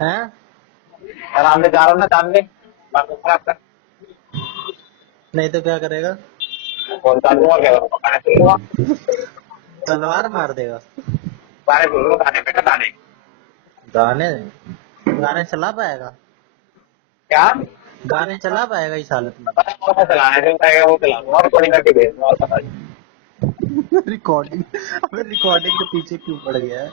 हैं? आराम से जा रहा हूँ ना सामने, बात खराब कर। नहीं तो क्या करेगा? फोन चालू और क्या करूँगा, गाने सुनूंगा। तलवार मार देगा। गाने सुनूंगा, गाने बेटा गाने। गाने गाने चला पाएगा? क्या गाने चला पाएगा इस हालत में? पता कौन सा चलाना है, जो कहेगा वो चलाऊंगा, और रिकॉर्डिंग करके भेजूंगा, और पता नहीं। रिकॉर्डिंग? अबे रिकॉर्डिंग के पीछे क्यों पड़ गया है?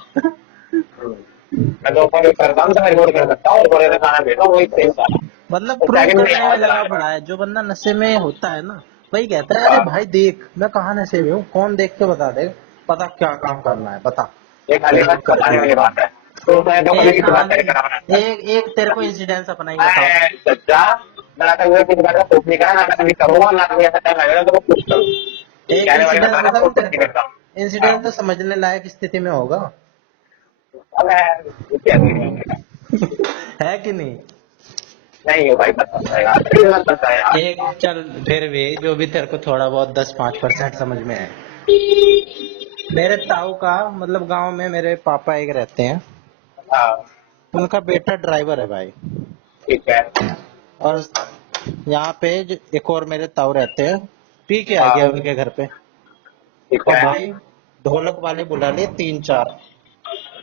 मैं तो ऊपर करता हूँ तो मैं रिकॉर्ड कर सकता हूँ, रिकॉर्ड का गाना भेजता हूँ, वही सेम गाना। मतलब तो प्रूव सेकंड में करने में आवाज लगा चलाने पड़ा में। है। जो बंदा नशे में होता है ना, वही कहता है अरे हाँ, भाई देख मैं कहाँ नशे में हूँ, कौन देख के बता दे। पता क्या काम करना है बता। ये खाली बस गजब कर बताने वाली दिया। बात है। तो मैं तो कभी एक किसी बात कहानी, करेगा ना। एक एक तेरे को इंसिडेंस अपना ही बताओ। मैं सच्चा, ना तक मुझे किसी बात का प्रूफ नहीं करा, ना कभी करूंगा, ना कभी ऐसा टाइम लगेगा तो मैं प्रूफ करूँ। एक कहने वाली इंसिडेंस बात है, बताऊं प्रूफ तेरे नहीं को? करता। हाँ, इंसिडेंस तो समझने लायक स्थिति में होगा। अब मैं क्या करूँ? है कि नहीं? नहीं हो भाई, पता है यार, फिर मत पता है यार। एक चल, फिर भी जो भी तेरे को थोड़ा बहुत 10-5% समझ में है। मेरे ताऊ का मतलब गांव में मेरे पापा एक रहते हैं। हाँ, उनका बेटा ड्राइवर है भाई। ठीक है। और यहाँ पे एक और मेरे ताऊ रहते हैं, पी के आ गया हाँ, उनके घर पे। ठीक और है। भाई ढोलक वाले बुला लिए 3-4।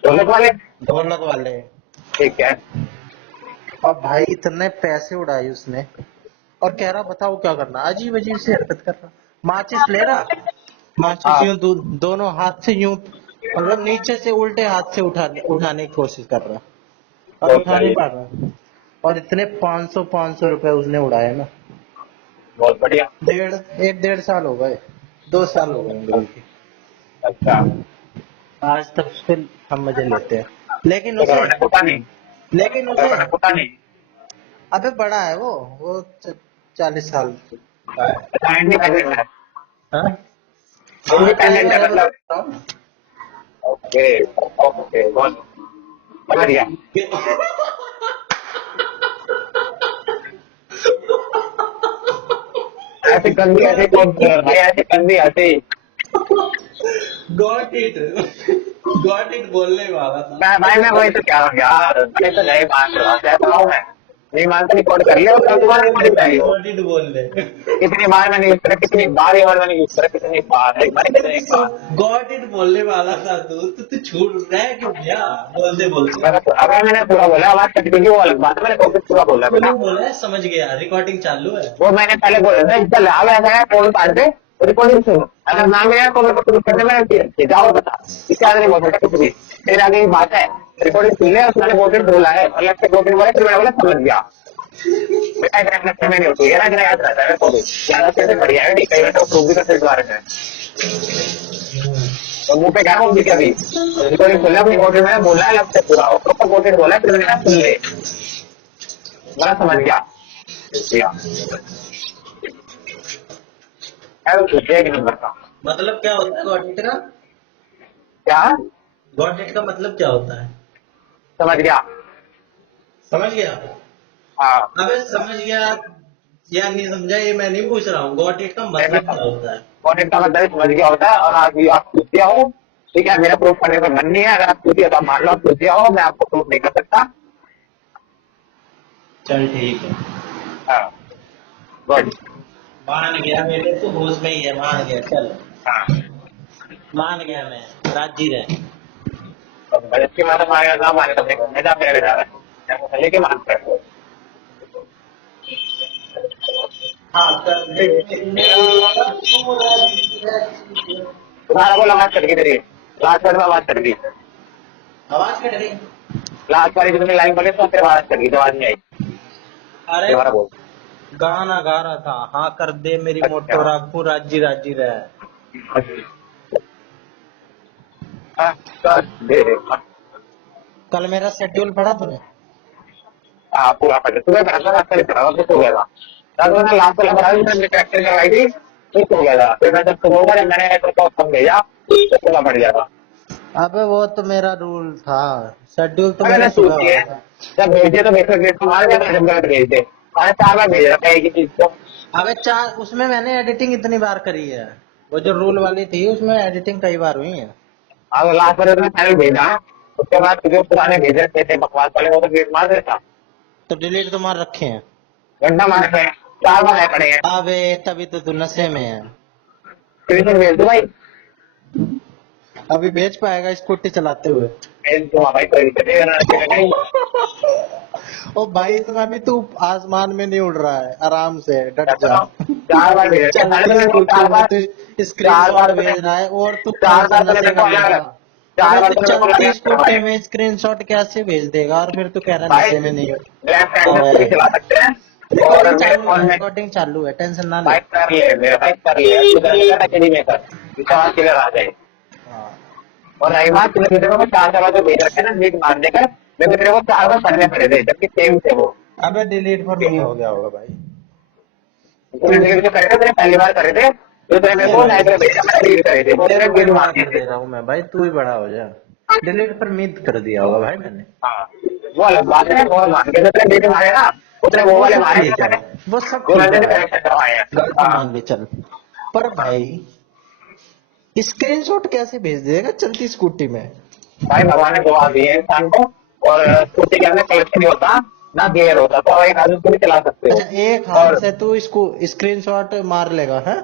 ढोलक वाले। ढोलक वाले। ठीक है। और भाई इतने पैसे उड़ाए उसने। और कह रहा बताओ क्या करना, अजीब अजीब से हरकत कर रहा। माचिस ले रहा, माचिस हाँ, यूं दोनों हाथ से यूं मतलब नीचे से उल्टे हाथ से उठाने की कोशिश कर रहा, और बहुत उठा नहीं सही, पा रहा। और इतने 500 रुपए उसने उड़ाए ना। बहुत बढ़िया। 1-1.5 साल हो गए, 2 साल हो गए होंगे बल्कि। अच्छा, आज तक उसके हम मजे लेते हैं। लेकिन तो घर उसे वाले फूटा नहीं, लेकिन घर उसे वाले फूटा नहीं। अबे बड़ा है वो 40 साल का है। अच्छा, इंडिपेंडेंट है। हाँ हाँ, इंडिपेंडेंट ड्राइवर है है मतलब। बताओ। ओके, ओके, बहुत बढ़िया। ऐसे कंधी ऐसे कौन भाई, ऐसे कंधी ऐसे। Got it. गॉट इट बोलने वाला था। मैं भाई, मैं वही तो कह रहा हूँ यार, मैं तो नहीं मान रहा हूँ, कहता हूँ मैं नहीं मानता, रिकॉर्ड कर लिया और कल दोबारा रिकॉर्डिंग चाहिए हो। गॉट इट बोल ले। कितनी बार मैंने यूज करा, कितनी बार ये वर्ड मैंने यूज करा, कितनी बार, एक बार कितनी एक बार। गॉट इट बोलने वाला था तू छूट रहा है क्यों गया? बोलते बोलते अगर मैंने पूरा बोला, आवाज कट गई वो अलग बात है, मैंने टॉपिक पूरा बोला तूने बेटा। बोला है, समझ गया, रिकॉर्डिंग चालू है। वो मैंने पहले बोला था, चल अब ऐसा है, फोन काट दे, रिकॉर्डिंग सुनो, अगर ना गया तो मेरे को शुरू करने में जाओ बता, इसके आगे नहीं बोल सकता कुछ भी। फिर आगे की बात है, रिकॉर्डिंग सुन ले, उसने बोल बोला है, अलग से 2-3 बोला, फिर मैंने बोला समझ गया। बेटा इतना अपने समय नहीं होती है ना, इतना याद रहता है रिकॉर्डिंग, ज्यादा से बढ़िया है, नहीं कई बार तो प्रूफ भी कर सकते बारे में। तो मुंह पे कह रहा हूँ अभी, रिकॉर्डिंग सुन ले, अपनी कोटेड में बोला है अलग से पूरा, प्रॉपर कोटेड बोला है, फिर मैंने कहा सुन ले, बड़ा समझ गया। है वो छूट एक नंबर का। मतलब क्या होता है गॉट इट का? क्या गॉट इट का मतलब क्या होता है? समझ गया? समझ गया? हाँ, अबे समझ गया या नहीं समझा ये मैं नहीं पूछ रहा हूँ, गॉट इट का मैं मतलब क्या होता है? कॉन्टेक्ट का मतलब समझ गया होता है, और आप पूछ दिया हो, ठीक है, मेरा प्रूफ करने का मन नहीं है, अगर आप पूछिए तो आप मान लो आप पूछ दिया हो, मैं आपको प्रूफ नहीं कर सकता। चल ठीक है। हाँ, गुड। मान गया, मेरे तो होश में ही है, मान गया चल। हाँ, मान गया मैं, राजी रहे। तो बजट की माता मारेगा ना माने तो देखो मैं जा मेरा बेटा है, मैं वो लेके मानता है। हाँ कर दे मेरा पूरा जी। तुम्हारा बोल आवाज कट गई तेरी, लास्ट वर्ड में आवाज कट गई, आवाज कट गई। लास्ट वाली जो तुमने लाइन बोली तो फिर आवाज कट गई, तो आवाज नहीं आई। अरे दोबारा बोल। गाना गा रहा था, हाँ कर दे मेरी अच्छा, मोटो राखू राजी राजी रहे। हाँ, कर दे। कल मेरा शेड्यूल पढ़ा तूने? हाँ, पूरा पढ़ तुम्हें पढ़ा था, रास्ता नहीं पढ़ा, कुछ हो गया था। तब मैंने लास्ट वाला पढ़ा, मैंने प्रैक्टिस करवाई थी, कुछ हो गया था, फिर मैं जब सुबह होगा, जब मैंने तो कम भेजा तो पूरा पढ़ गया था। अबे वो तो मेरा रूल था, शेड्यूल तो मैंने मैंने सुबह सोची है, वाला था। जब भेजे तो बेशक गेट को मार दिया, जब गलत भेज दे, मैंने 4 बार भेज रखा है एक ही चीज को। अबे चार उसमें मैंने एडिटिंग इतनी बार करी है, वो जो रूल वाली थी उसमें एडिटिंग कई बार हुई है। अब लास्ट बार मैंने फाइनल भेजा, उसके बाद जो पुराने भेज रखे थे बकवास वाले वो तो डिलीट मार देता। तो डिलीट तो मार रखे हैं। घंटा मारे थे, 4 बार आए पड़े हैं। अबे तभी तो तू नशे में है। स्क्रीनशॉट भेज दो भाई। अभी भेज पाएगा स्कूटी चलाते हुए? भेज दूंगा भाई, कोई दिक्कत नहीं। ओ भाई इतना भी तू आसमान में नहीं उड़ रहा है, आराम से डट जा। 4 बार भेज रखे, चलती स्कूटी में तू चार स्क्रीनशॉट बार भेज रहा है और तू चार कौन सा बार तो नशे मेरे को कर अलग लेगा? अलग, 4 अबे बार तू तो मेरे को चलती अलग स्कूटी अलग में स्क्रीनशॉट कैसे भेज देगा और फिर तू कह रहा है भाई। नशे में नहीं हो? लेफ्ट हैंड से भी अबे चला सकते हैं और रिकॉर्डिंग मेरे चालू फोन है, में। रिकॉर्डिंग चालू है, टेंशन ना ले। बाइक कर लिए मेरा, बाइक कर लिए एकेडमी कर, विश्वास क्लियर आ जाए। हाँ। और रही बात, तूने मेरे को 4 बार जो भेज रखे ना नीट मार देकर, मैं तेरे को 4 बार पढ़ने पड़े थे जबकि सेम थे वो। अबे डिलीट पर नहीं हो गया होगा भाई। तूने जो करे थे तेरे पहली बार करे थे, तो तेरे मेरे ए को भाई नाइट में भेजा, मैंने रीड करे थे वो तेरे तेरे को नीट बड़ा मार दिए कर थे। दे रहा हूँ मैं भाई, तू ही बड़ा हो जा। डिलीट पर मीट कर दिया होगा भाई मैंने। हाँ, वो अलग बात है, वो मान के जो तेरे नीट मारे ना, वो तेरे वो वो वाले सब मारे ठीक जो है, मैंने वो सब जो ठीक है मैंने भाई, करेक्शन करवाए हैं। गलती हाँ, मान ली चल। पर भाई स्क्रीनशॉट कैसे भेज देगा चलती स्कूटी में? भाई भगवान ने दुआ दी है इंसान को, और स्कूटी के अंदर क्लच नहीं होता ना गियर होता, तो एक आदमी को भी चला सकते हो। अच्छा एक हाथ और से तू इसको स्क्रीनशॉट मार लेगा है?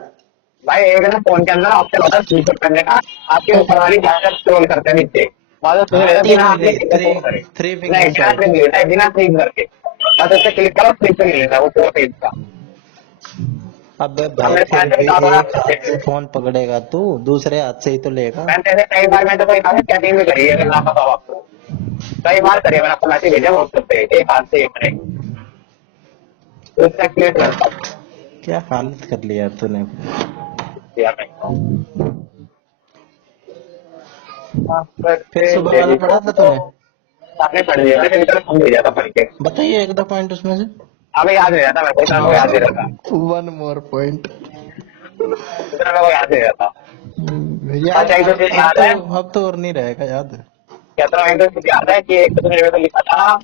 भाई एक ना फोन के अंदर ऑप्शन होता है स्क्रीनशॉट करने का, आपके ऊपर वाली जाकर स्क्रॉल करते हैं नीचे, मतलब तुझे हाँ रहता तीन बिना हाथ में उंगली, कितने थ्री फोन करे। थ्री नहीं फिंगर बिना स्वाइप। क्लिक नहीं लेता है, बिना क्लिक करके बस उससे क्लिक करो, क्लिक पे नहीं लेता वो पूरा पेज का। अबे अब भाई मेरे फिर पास भी बता एक हाथ से फोन पकड़ेगा तू, दूसरे हाथ से ही तो लेगा। मैंने तेरे कई बार, मैं तो कोई कहा चैटिंग भी करी है, अगर ना बताओ आपको, कई बार करिए, मैंने आपको मैसेज भेजा व्हाट्सएप पे, एक हाथ से एक मिनट तो इसका क्लियर करता क्या हालत कर लिया यार तूने। दिया मैं। फिर सुबह वाला पढ़ा था तूने? आपने पढ़ लिया ना, कभी हम भेजा था पढ़ के। बताइए एक दो पॉइंट उसमें से। हमें याद नहीं रहता, मैं कोई तरह को याद नहीं रहता, वन मोर पॉइंट। इतना मेरे को याद नहीं रहता। यार अच्छा एक दो चीज याद है, अब तो और नहीं रहेगा याद। कहता हूँ एक दो चीज याद है कि एक तो तुमने मेरे को लिखा था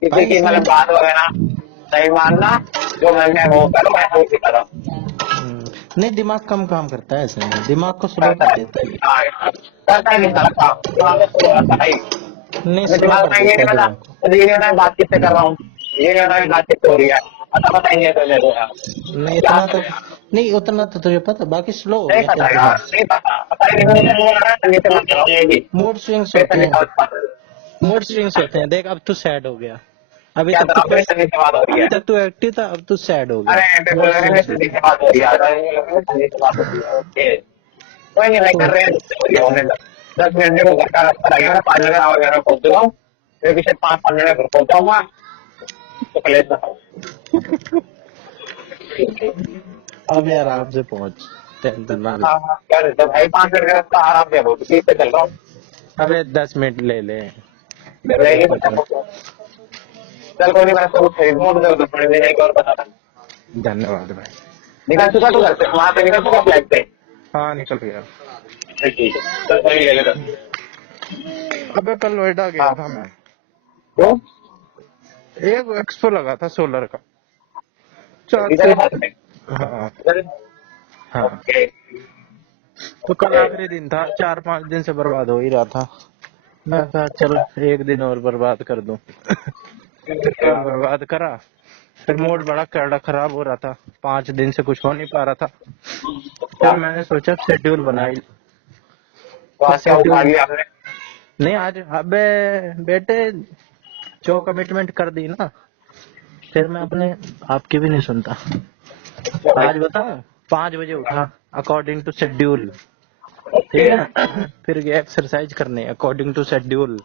किसी भाई की इसमें मतलब बात वगैरह नहीं मानना, जो मन में वो करो, मैं वो लिखा था। नहीं दिमाग कम काम करता है ऐसे में, दिमाग को स्लो कर देता है ये। करता ही नहीं था भाई, नहीं मैं स्लो दिमाग कर में ये देता नहीं है पता, दिमाग को। मुझे ये नहीं पता मैं बात किससे कर रहा हूँ, ये नहीं पता मैं बात किससे हो रही है, पता बताएंगे तो मेरे को यार। नहीं क्या इतना तो, करें यार? नहीं उतना तो तुझे पता, बाकी स्लो हो नहीं गया पता तेरा यार, दिमाग। नहीं पता ही नहीं, मुझे वो आ रहा है संगीत से बात कर रहा हूँ ये भी, मूड स्विंग्स फिर होते संगीत से हैं, बात कर रहा हूँ। मूड स्विंग्स होते हैं। देख अब तू सैड हो गया, अभी क्या तक कर तू रहा हूँ, फिर संगीत से बात हो रही अभी है। तक तू एक्टिव था, अब तू सैड हो गया। अरे मेरे को मूड लग रहा है स्विंग्स संगीत होते से बात हो रही है, अरे मेरे को लग रहा है संगीत से बात हो रही है, ओके कोई नहीं भाई, हैं। कर रहे हैं जिससे हो रही है होने दो। 10 मिनट में वो घर का रास्ता रहेगा, 5 बजे वगैरह पहुंच चुका हूँ, फिर पीछे 5-5 मिनट में घर पहुंच जाऊंगा, तो कलेश बताओ। अभी आराम से पहुंच, टेंशन ना ले। हाँ हाँ क्या रहता है भाई, 5 मिनट का रास्ता आराम से, बहुत स्पीड पे चल रहा हूँ, अबे 10 मिनट ले ले, मेरा यही दिक्कत बता नहीं। रहा हूँ। चल कोई नहीं, मैं सब खरीदूंगा, मुझे तो थोड़ी देर एक और बता था। धन्यवाद भाई। निकल चुका तू घर से, वहां से निकल चुका फ्लाइट पे? हाँ निकल गया। ठीक है, चल कोई नहीं ले लेगा। अबे कल नोएडा गया हाँ था मैं, तो एक एक्सपो लगा था सोलर का, चार इधर से। है साथ में, हाँ इधर हाँ। ओके। तो कल आखिरी दिन था, 4-5 दिन से बर्बाद हो ही रहा था। मैं कहा चल एक दिन और बर्बाद कर दूं। कल बर्बाद करा, फिर मूड बड़ा कड़ा खराब हो रहा था, 5 दिन से कुछ हो नहीं पा रहा था। फिर मैंने सोचा शेड्यूल बनाई। तो फिर आज क्या उठा शेड्यूल, लिया आपने? नहीं आज अबे बेटे जो कमिटमेंट कर दी ना, फिर मैं अपने आपकी भी नहीं सुनता। आज बता 5 बजे उठा अकॉर्डिंग टू शेड्यूल, ठीक है। फिर गया एक्सरसाइज करने according to schedule,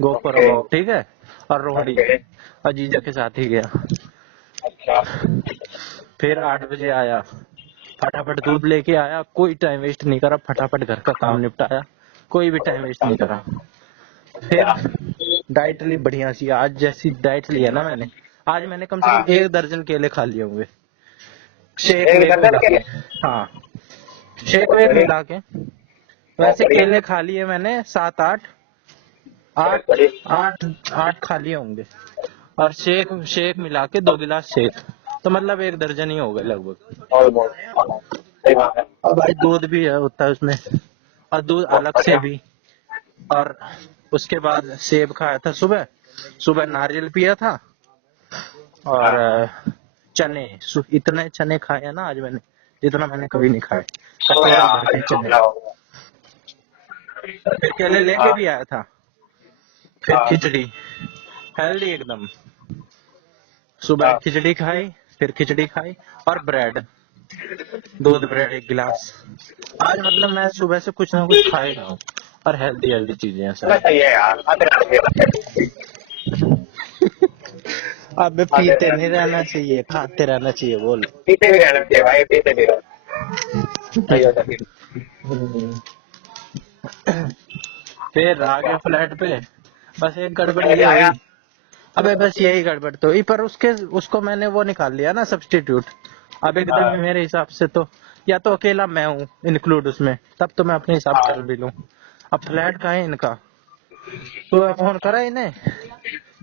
go for okay walk, ठीक है। और रोहड़ी ओके, अजीजा के साथ ही गया। अच्छा फिर 8 बजे आया, फटाफट दूध लेके आया, कोई टाइम वेस्ट नहीं करा, फटाफट घर का काम निपटाया, कोई भी टाइम वेस्ट नहीं करा। अच्छा। फिर डाइट ली बढ़िया सी, आज जैसी डाइट ली है ना मैंने, आज मैंने कम से हाँ कम 1 दर्जन केले खा लिए होंगे, शेक एक वेक दर्जन मिला के के। लिए? हाँ शेक वेक बढ़िया, मिला के, बहुत वैसे बढ़िया, केले खा लिए मैंने 7-8, बहुत आठ बढ़िया। आठ आठ खा लिए होंगे। और शेक शेक मिला के 2 गिलास शेक, तो मतलब 1 दर्जन ही हो गए लगभग। ऑलमोस्ट सही बात है, और भाई दूध भी है होता है उसमें, और दूध बहुत अलग से बढ़िया। भी, और उसके बाद सेब खाया था सुबह, सुबह नारियल पिया था, और चने, इतने चने खाए हैं ना आज मैंने जितना मैंने कभी नहीं खाए, कटोरा भर के चने। फिर केले लेके भी आया था, फिर खिचड़ी, हेल्दी एकदम। सुबह खिचड़ी खाई, फिर खिचड़ी खाई, और ब्रेड, दूध ब्रेड 1 गिलास। आज मतलब मैं सुबह से कुछ ना कुछ खा ही रहा हूँ, और हेल्दी हेल्दी चीजें हैं चलना सर। चाहिए यार, खाते रहना चाहिए। अब पीते नहीं रहना चाहिए, खाते रहना चाहिए, बोल। पीते भी रहना चाहिए भाई, पीते भी रहना सही होता है। फिर आ गया फ्लैट पे, बस एक गड़बड़ फिर ये आया। हुई। अबे बस यही गड़बड़ तो हुई, पर उसको मैंने वो निकाल लिया ना, सब्स्टिट्यूट। अब एकदम ही मेरे हिसाब से तो या तो अकेला मैं हूँ इंक्लूड उसमें, तब तो मैं अपने हिसाब से चल भी लूँ। अब फ्लैट का है इनका, तो फोन करा इन्हें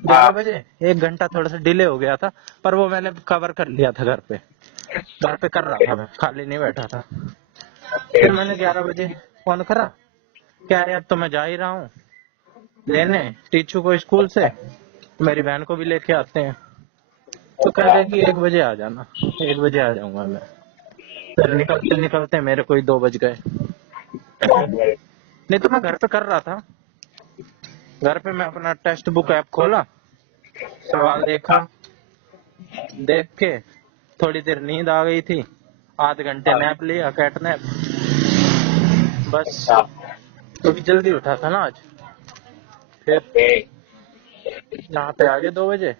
11 बजे, 1 घंटा थोड़ा सा डिले हो गया था, पर वो मैंने कवर कर लिया था घर पे। घर पे कर रहा था मैं, खाली नहीं बैठा था। फिर मैंने 11 बजे फोन करा, कह रहे अब तो मैं जा ही रहा हूँ लेने टीचू को स्कूल से, मेरी बहन को भी लेके आते हैं। तो कह रहे कि 1 बजे आ जाना। 1 बजे आ जाऊंगा मैं। फिर निकलते निकलते मेरे को ही 2 बज गए। नहीं तो मैं घर पे कर रहा था, घर पे मैं अपना टेक्स्ट बुक ऐप खोला, सवाल देखा, देख के थोड़ी देर नींद आ गई थी, आधे घंटे नैप लिया, कैट नैप, बस। क्योंकि जल्दी उठा था ना आज। फिर यहाँ पे आ गए 2 बजे,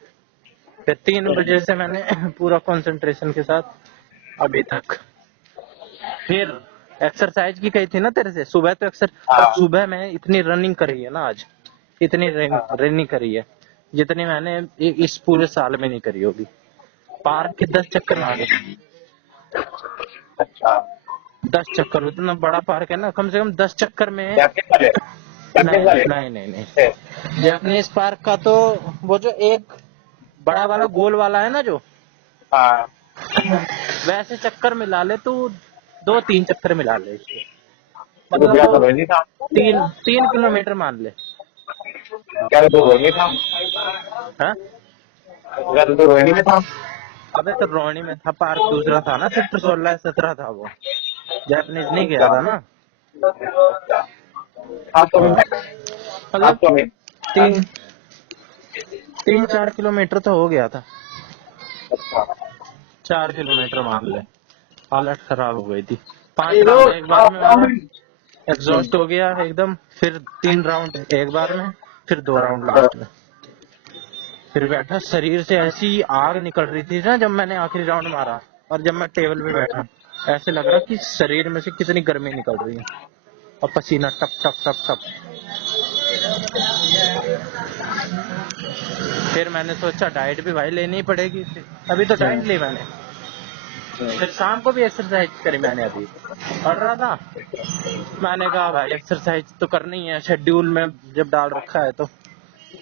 फिर 3 बजे से मैंने पूरा कंसंट्रेशन के साथ अभी तक। फिर एक्सरसाइज की कही थी ना तेरे से, सुबह तो और सुबह मैंने इतनी रनिंग करी है ना आज, इतनी रनिंग करी है जितनी मैंने इस पूरे साल में नहीं करी होगी। पार्क के 10 चक्कर मारे। अच्छा, 10 चक्कर, उतना बड़ा पार्क है ना, कम से कम 10 चक्कर में। नहीं नहीं नहीं, जैपनीज पार्क का तो वो जो एक बड़ा वाला गोल वाला है ना जो, हाँ, वैसे चक्कर मिला ले तू, 2-3 चक्कर मिला ले इसके, तो गया तो मतलब रोहिणी था। 3 किलोमीटर मान ले। क्या तो रोहिणी था? हाँ, गया तो रोहिणी में था। अबे तो रोहिणी में था, पार्क दूसरा था ना, सेक्टर 16-17 था वो, जापानीज नहीं गया था ना। आप तो हाँ, आप मतलब तो 3-4 किलोमीटर तो हो गया था। अच्छा, 4 किलोमीटर मान ले, हालत खराब हो गई थी। 5 राउंड एक बार में मारा, एग्जॉस्ट हो गया एकदम। फिर 3 राउंड एक बार में, फिर 2 राउंड लास्ट में। फिर बैठा, शरीर से ऐसी आग निकल रही थी ना जब मैंने आखिरी राउंड मारा, और जब मैं टेबल पे बैठा ऐसे लग रहा कि शरीर में से कितनी गर्मी निकल रही है, और पसीना टप टप टप टप। फिर मैंने सोचा डाइट भी भाई लेनी ही पड़ेगी, अभी तो डाइट ली मैंने। फिर शाम को भी एक्सरसाइज करी मैंने, अभी पढ़ रहा था, मैंने कहा भाई एक्सरसाइज तो करनी है, शेड्यूल में जब डाल रखा है तो।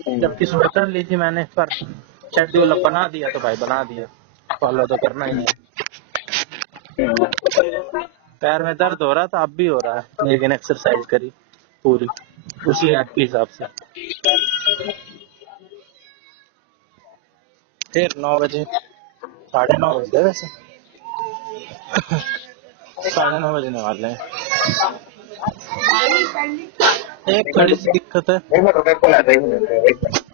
जबकि सुबह कर ली थी मैंने, पर शेड्यूल अब बना दिया तो भाई बना दिया, फॉलो तो करना ही है। पैर में दर्द हो रहा था, अब भी हो रहा है, लेकिन एक्सरसाइज करी पूरी उसी ऐप के हिसाब से। फिर 9 बजे, 9:30 बजे वैसे 9:30 बजने वाले हैं। एक थोड़ी सी दिक्कत है, एक मिनट,